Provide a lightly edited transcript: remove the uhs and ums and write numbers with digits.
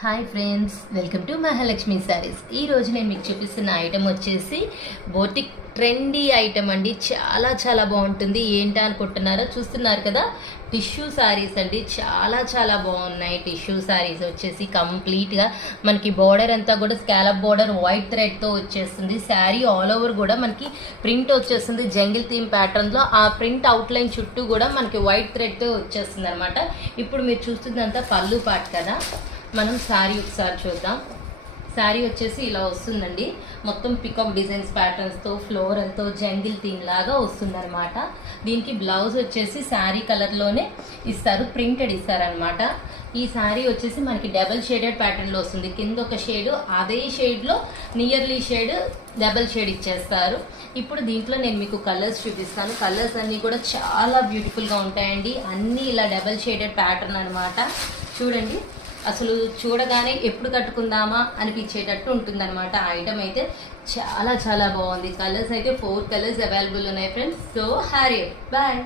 Hi friends, welcome to Mahalakshmi saris. ఈరోజు నేను మీకు చూపిస్తున్న ఐటెం వచ్చేసి బోటిక్ ట్రెండీ ఐటెం అండి. చాలా చాలా బాగుంటుంది. ఏంటా అనుకుంటున్నారో చూస్తున్నారు కదా, టిష్యూ శారీస్ అండి. చాలా చాలా బాగున్నాయి. టిష్యూ శారీస్ వచ్చేసి కంప్లీట్గా మనకి బార్డర్ అంతా కూడా స్కాలప్ బార్డర్ వైట్ థ్రెడ్తో వచ్చేస్తుంది. శారీ ఆల్ ఓవర్ కూడా మనకి ప్రింట్ వచ్చేస్తుంది జంగిల్ థీమ్ ప్యాటర్న్లో. ఆ ప్రింట్ అవుట్లైన్ చుట్టూ కూడా మనకి వైట్ థ్రెడ్తో వచ్చేస్తుంది అనమాట. ఇప్పుడు మీరు చూస్తుందంతా పళ్ళు పాట్ కదా. మనం శారీ ఒకసారి చూద్దాం. శారీ వచ్చేసి ఇలా వస్తుందండి. మొత్తం పికప్ డిజైన్స్ ప్యాటర్న్స్తో ఫ్లోరల్తో జంగిల్ థీమ్ లాగా వస్తుందన్నమాట. దీనికి బ్లౌజ్ వచ్చేసి శారీ కలర్లోనే ఇస్తారు, ప్రింటెడ్ ఇస్తారనమాట. ఈ శారీ వచ్చేసి మనకి డబల్ షేడెడ్ ప్యాటర్న్లో వస్తుంది. కింద ఒక షేడు, అదే షేడ్లో నియర్లీ షేడ్ డబల్ షేడ్ ఇచ్చేస్తారు. ఇప్పుడు దీంట్లో నేను మీకు కలర్స్ చూపిస్తాను. కలర్స్ అన్నీ కూడా చాలా బ్యూటిఫుల్గా ఉంటాయండి. అన్నీ ఇలా డబల్ షేడెడ్ ప్యాటర్న్ అనమాట. చూడండి, అసలు చూడగానే ఎప్పుడు కట్టుకుందామా అనిపించేటట్టు ఉంటుందన్నమాట. ఐటమ్ అయితే చాలా చాలా బాగుంది. కలర్స్ అయితే 4 కలర్స్ అవైలబుల్ ఉన్నాయి ఫ్రెండ్స్. So hurry bye.